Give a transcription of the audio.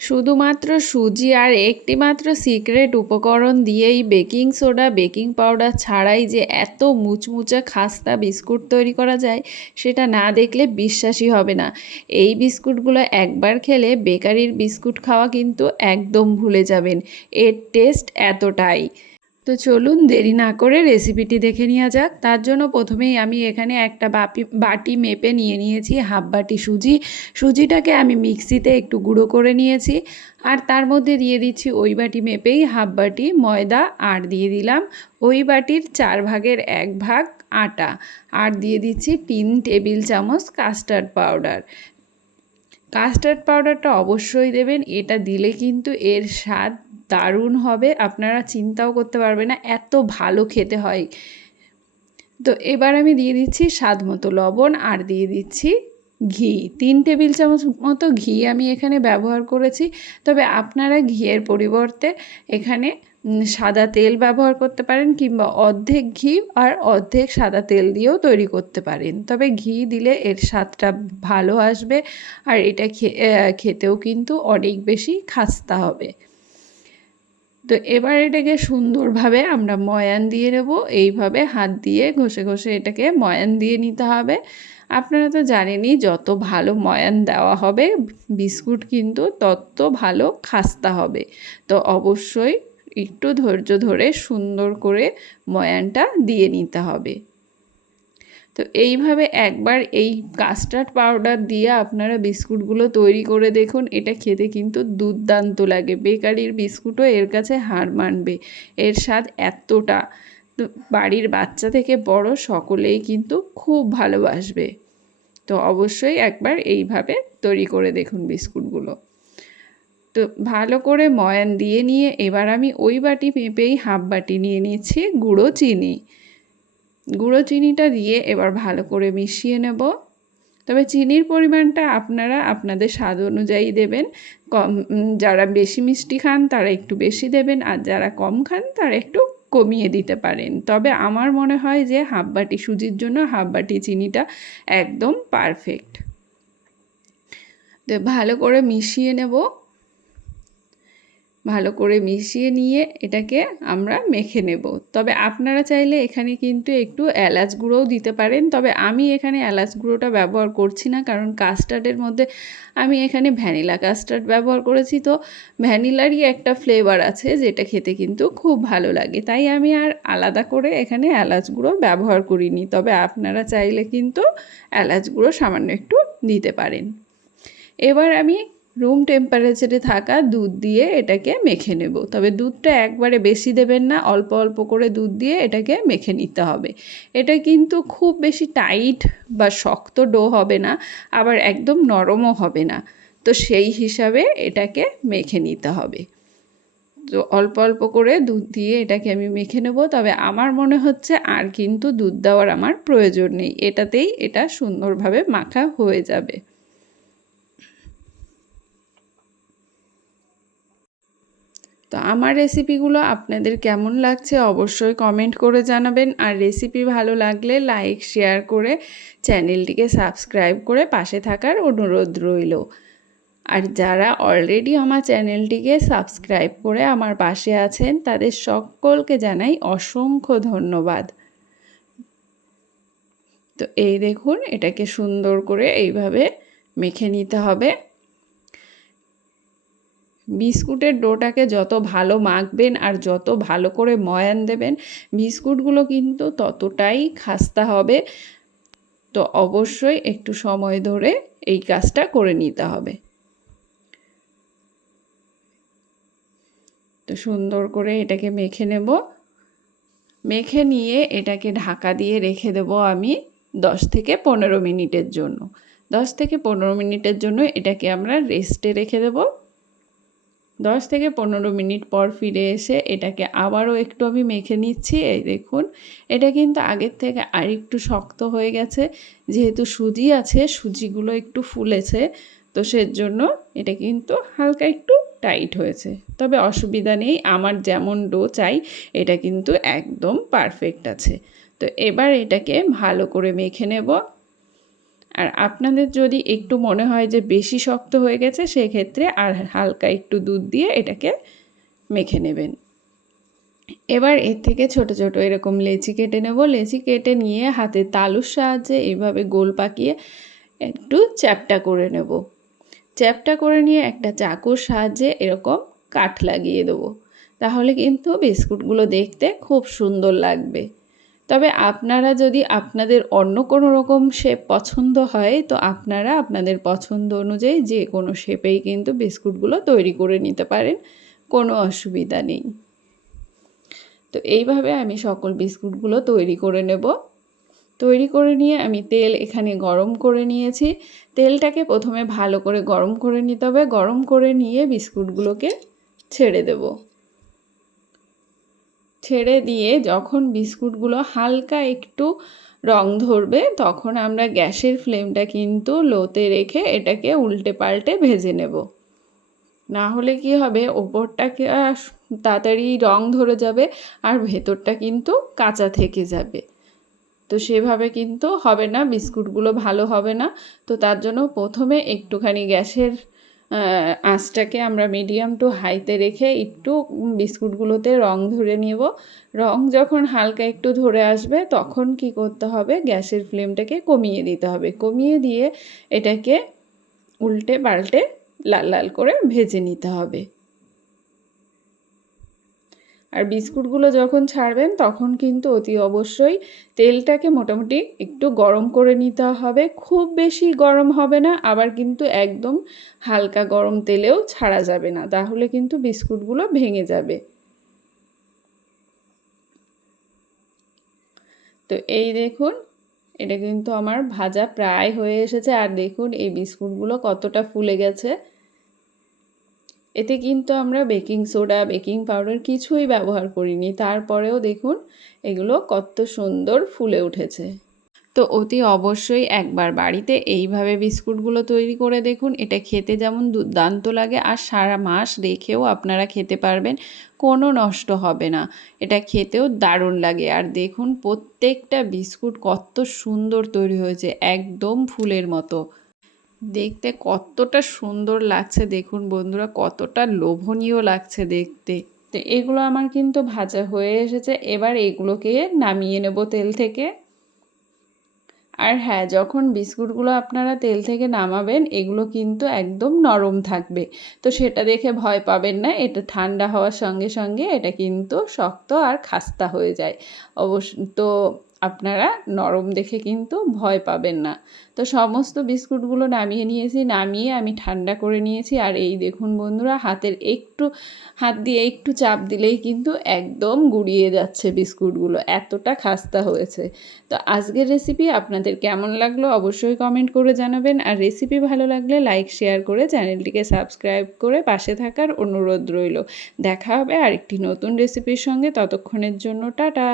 শুধুমাত্র সুজি আর একটি মাত্র সিক্রেট উপকরণ দিয়েই বেকিং সোডা বেকিং পাউডার ছাড়াই যে এত মুচমুচে খাস্তা বিস্কুট তৈরি করা যায় সেটা না দেখলে বিশ্বাসই হবে না। এই বিস্কুটগুলো একবার খেলে বেকারির বিস্কুট খাওয়া কিন্তু একদম ভুলে যাবেন, এর টেস্ট এতটাই। তো চলুন দেরি না করে রেসিপিটি দেখে নেওয়া যাক। তার জন্য প্রথমেই আমি এখানে একটা বাটি মেপে নিয়েছি হাফ বাটি সুজি। সুজিটাকে আমি মিক্সিতে একটু গুঁড়ো করে নিয়েছি, আর তার মধ্যে দিয়ে দিচ্ছি ওই বাটি মেপেই হাফ বাটি ময়দা, আর দিয়ে দিলাম ওই বাটির 1/4 ভাগ আটা, আর দিয়ে দিচ্ছি 3 টেবিল চামচ কাস্টার্ড পাউডার। কাস্টার্ড পাউডারটা অবশ্যই দেবেন, এটা দিলে কিন্তু এর স্বাদ দারুণ হবে, আপনারা চিন্তাও করতে পারবেন না এত ভালো খেতে হয়। তো এবার আমি দিয়ে দিচ্ছি স্বাদ মতো লবণ, আর দিয়ে দিচ্ছি ঘি। 3 টেবিল চামচ মতো ঘি আমি এখানে ব্যবহার করেছি, তবে আপনারা ঘিয়ের পরিবর্তে এখানে সাদা তেল ব্যবহার করতে পারেন, কিংবা অর্ধেক ঘি আর অর্ধেক সাদা তেল দিয়েও তৈরি করতে পারেন। তবে ঘি দিলে এর স্বাদটা ভালো আসবে, আর এটা খেতেও কিন্তু অনেক বেশি খাস্তা হবে। তো এবার এটাকে সুন্দরভাবে আমরা ময়ান দিয়ে নেব, এইভাবে হাত দিয়ে ঘষে ঘষে এটাকে ময়ান দিয়ে নিতে হবে। আপনারা তো জানেনই যত ভালো ময়ান দেওয়া হবে বিস্কুট কিন্তু তত ভালো খাস্তা হবে। তো অবশ্যই একটু ধৈর্য ধরে সুন্দর করে ময়ানটা দিয়ে নিতে হবে। তো এইভাবে একবার এই কাস্টার্ড পাউডার দিয়ে আপনারা বিস্কুটগুলো তৈরি করে দেখুন, এটা খেতে কিন্তু দুর্দান্ত লাগে। বেকারির বিস্কুটও এর কাছে হার মানবে, এর স্বাদ এতটা। তো বাড়ির বাচ্চা থেকে বড় সকলেই কিন্তু খুব ভালোবাসবে। তো অবশ্যই একবার এইভাবে তৈরি করে দেখুন বিস্কুটগুলো। তো ভালো করে ময়ান দিয়ে নিয়ে এবার আমি ওই বাটি মেপেই হাফ বাটি নিয়ে নিচ্ছি গুঁড়ো চিনি। গুঁড়ো চিনিটা দিয়ে এবার ভালো করে মিশিয়ে নেব। তবে চিনির পরিমাণটা আপনারা আপনাদের স্বাদ অনুযায়ী দেবেন। যারা বেশি মিষ্টি খান তারা একটু বেশি দেবেন, আর যারা কম খান তারা একটু কমিয়ে দিতে পারেন। তবে আমার মনে হয় যে হাফ বাটি সুজির জন্য হাফ বাটি চিনিটা একদম পারফেক্ট। তো ভালো করে মিশিয়ে নেব। ভালো করে মিশিয়ে নিয়ে এটাকে আমরা মেখে নেব। তবে আপনারা চাইলে এখানে কিন্তু একটু এলাচ গুঁড়োও দিতে পারেন, তবে আমি এখানে এলাচ গুঁড়োটা ব্যবহার করছি না, কারণ কাস্টার্ডের মধ্যে আমি এখানে ভ্যানিলা কাস্টার্ড ব্যবহার করেছি। তো ভ্যানিলারই একটা ফ্লেভার আছে যেটা খেতে কিন্তু খুব ভালো লাগে, তাই আমি আর আলাদা করে এখানে এলাচ গুঁড়ো ব্যবহার করিনি। তবে আপনারা চাইলে কিন্তু এলাচ গুঁড়ো সামান্য একটু দিতে পারেন। এবার আমি রুম টেম্পারেচারে থাকা দুধ দিয়ে এটাকে মেখে নেব। তবে দুধটা একবারে বেশি দেবেন না, অল্প অল্প করে দুধ দিয়ে এটাকে মেখে নিতে হবে। এটা কিন্তু খুব বেশি টাইট বা শক্ত ডো হবে না, আবার একদম নরমও হবে না। তো সেই হিসাবে এটাকে মেখে নিতে হবে। তো অল্প অল্প করে দুধ দিয়ে এটাকে আমি মেখে নেব। তবে আমার মনে হচ্ছে আর কিন্তু দুধ দেওয়ার আমার প্রয়োজন নেই, এটাতেই এটা সুন্দরভাবে মাখা হয়ে যাবে। তো আমার রেসিপিগুলো আপনাদের কেমন লাগছে অবশ্যই কমেন্ট করে জানাবেন, আর রেসিপি ভালো লাগলে লাইক শেয়ার করে চ্যানেলটিকে সাবস্ক্রাইব করে পাশে থাকার অনুরোধ রইল। আর যারা অলরেডি আমার চ্যানেলটিকে সাবস্ক্রাইব করে আমার পাশে আছেন তাদের সকলকে জানাই অসংখ্য ধন্যবাদ। তো এই দেখুন এটাকে সুন্দর করে এইভাবে মেখে নিতে হবে। বিস্কুটের ডোটাকে যত ভালো মাখবেন আর যত ভালো করে ময়ান দেবেন বিস্কুটগুলো কিন্তু ততটাই খাস্তা হবে। তো অবশ্যই একটু সময় ধরে এই কাজটা করে নিতে হবে। তো সুন্দর করে এটাকে মেখে নেব। মেখে নিয়ে এটাকে ঢাকা দিয়ে রেখে দেব আমি 10 থেকে 15 মিনিটের জন্য। 10 থেকে 15 মিনিটের জন্য এটাকে আমরা রেস্টে রেখে দেব। 10 থেকে 15 মিনিট পর ফিরে এসে এটাকে আবারও একটু আমি মেখে নিচ্ছি। এই দেখুন এটা কিন্তু আগের থেকে আরেকটু শক্ত হয়ে গেছে, যেহেতু সুজি আছে সুজিগুলো একটু ফুলেছে, তো সেজন্য এটা কিন্তু হালকা একটু টাইট হয়েছে। তবে অসুবিধা নেই, আমার যেমন ডো চাই এটা কিন্তু একদম পারফেক্ট আছে। তো এবার এটাকে ভালো করে মেখে নেব। আর আপনাদের যদি একটু মনে হয় যে বেশি শক্ত হয়ে গেছে, সেক্ষেত্রে আর হালকা একটু দুধ দিয়ে এটাকে মেখে নেবেন। এবার এর থেকে ছোট ছোট এরকম লেচি কেটে নেব। লেচি কেটে নিয়ে হাতের তালুর সাহায্যে এইভাবে গোল পাকিয়ে একটু চ্যাপ্টা করে নেব। চ্যাপ্টা করে নিয়ে একটা চাকুর সাহায্যে এরকম কাঠ লাগিয়ে দেবো। তাহলে কিন্তু বিস্কুটগুলো দেখতে খুব সুন্দর লাগবে। তবে আপনারা যদি আপনাদের অন্য কোনো রকম শেপ পছন্দ হয়, তো আপনারা আপনাদের পছন্দ অনুযায়ী যে কোনো শেপেই কিন্তু বিস্কুটগুলো তৈরি করে নিতে পারেন, কোনো অসুবিধা নেই। তো এইভাবে আমি সকল বিস্কুটগুলো তৈরি করে নেব। তৈরি করে নিয়ে আমি তেল এখানে গরম করে নিয়েছি। তেলটাকে প্রথমে ভালো করে গরম করে নিতে হবে। গরম করে নিয়ে বিস্কুটগুলোকে ছেড়ে দেব। ছেড়ে দিয়ে যখন বিস্কুটগুলো হালকা একটু রং ধরবে, তখন আমরা গ্যাসের ফ্লেমটা কিন্তু লোতে রেখে এটাকে উল্টে পাল্টে ভেজে নেব। না হলে কি হবে, ওপরটাকে তাড়াতাড়ি রং ধরে যাবে আর ভেতরটা কিন্তু কাঁচা থেকে যাবে। তো সেভাবে কিন্তু হবে না, বিস্কুটগুলো ভালো হবে না। তো তার জন্য প্রথমে একটুখানি গ্যাসের আঁচটাকে আমরা মিডিয়াম টু হাইতে রেখে একটু বিস্কুটগুলোতে রং ধরে নেব। রং যখন হালকা একটু ধরে আসবে, তখন কি করতে হবে, গ্যাসের ফ্লেমটাকে কমিয়ে দিতে হবে। কমিয়ে দিয়ে এটাকে উল্টে পাল্টে লাল লাল করে ভেজে নিতে হবে। আর বিস্কুটগুলো যখন ছাড়বেন, তখন কিন্তু অতি অবশ্যই তেলটাকে মোটামুটি একটু গরম করে নিতে হবে। খুব বেশি গরম হবে না, আবার কিন্তু একদম হালকা গরম তেলেও ছাড়া যাবে না, তাহলে কিন্তু বিস্কুটগুলো ভেঙে যাবে। তো এই দেখুন, এটা কিন্তু আমার ভাজা প্রায় হয়ে এসেছে। আর দেখুন এই বিস্কুটগুলো কতটা ফুলে গেছে। এতে কিন্তু আমরা বেকিং সোডা, বেকিং পাউডার কিছুই ব্যবহার করিনি, তারপরেও দেখুন এগুলো কত সুন্দর ফুলে উঠেছে। তো অতি অবশ্যই একবার বাড়িতে এইভাবে বিস্কুটগুলো তৈরি করে দেখুন। এটা খেতে যেমন দুর্দান্ত লাগে, আর সারা মাস রেখেও আপনারা খেতে পারবেন, কোনো নষ্ট হবে না। এটা খেতেও দারুণ লাগে। আর দেখুন প্রত্যেকটা বিস্কুট কত সুন্দর তৈরি হয়েছে, একদম ফুলের মতো। দেখতে কতটা সুন্দর লাগছে দেখুন বন্ধুরা, কতটা লোভনীয় লাগছে দেখতে। তো এগুলো আমার কিন্তু ভাজা হয়ে এসেছে। এবার এগুলোকে নামিয়ে নেব তেল থেকে। আর হ্যাঁ, যখন বিস্কুটগুলো আপনারা তেল থেকে নামাবেন, এগুলো কিন্তু একদম নরম থাকবে। তো সেটা দেখে ভয় পাবেন না, এটা ঠান্ডা হওয়ার সঙ্গে সঙ্গে এটা কিন্তু শক্ত আর খাস্তা হয়ে যায়। তো আপনারা নরম দেখে কিন্তু ভয় পাবেন না। তো সমস্ত বিস্কুটগুলো নামিয়ে নিয়েছি, নামিয়ে আমি ঠান্ডা করে নিয়েছি। আর এই দেখুন বন্ধুরা, হাত দিয়ে একটু চাপ দিলেই কিন্তু একদম গুঁড়িয়ে যাচ্ছে বিস্কুটগুলো, এতটা খাস্তা হয়েছে। তো আজকের রেসিপি আপনাদের কেমন লাগলো অবশ্যই কমেন্ট করে জানাবেন। আর রেসিপি ভালো লাগলে লাইক শেয়ার করে চ্যানেলটিকে সাবস্ক্রাইব করে পাশে থাকার অনুরোধ রইল। দেখা হবে আরেকটি নতুন রেসিপির সঙ্গে, ততক্ষণের জন্য টাটা।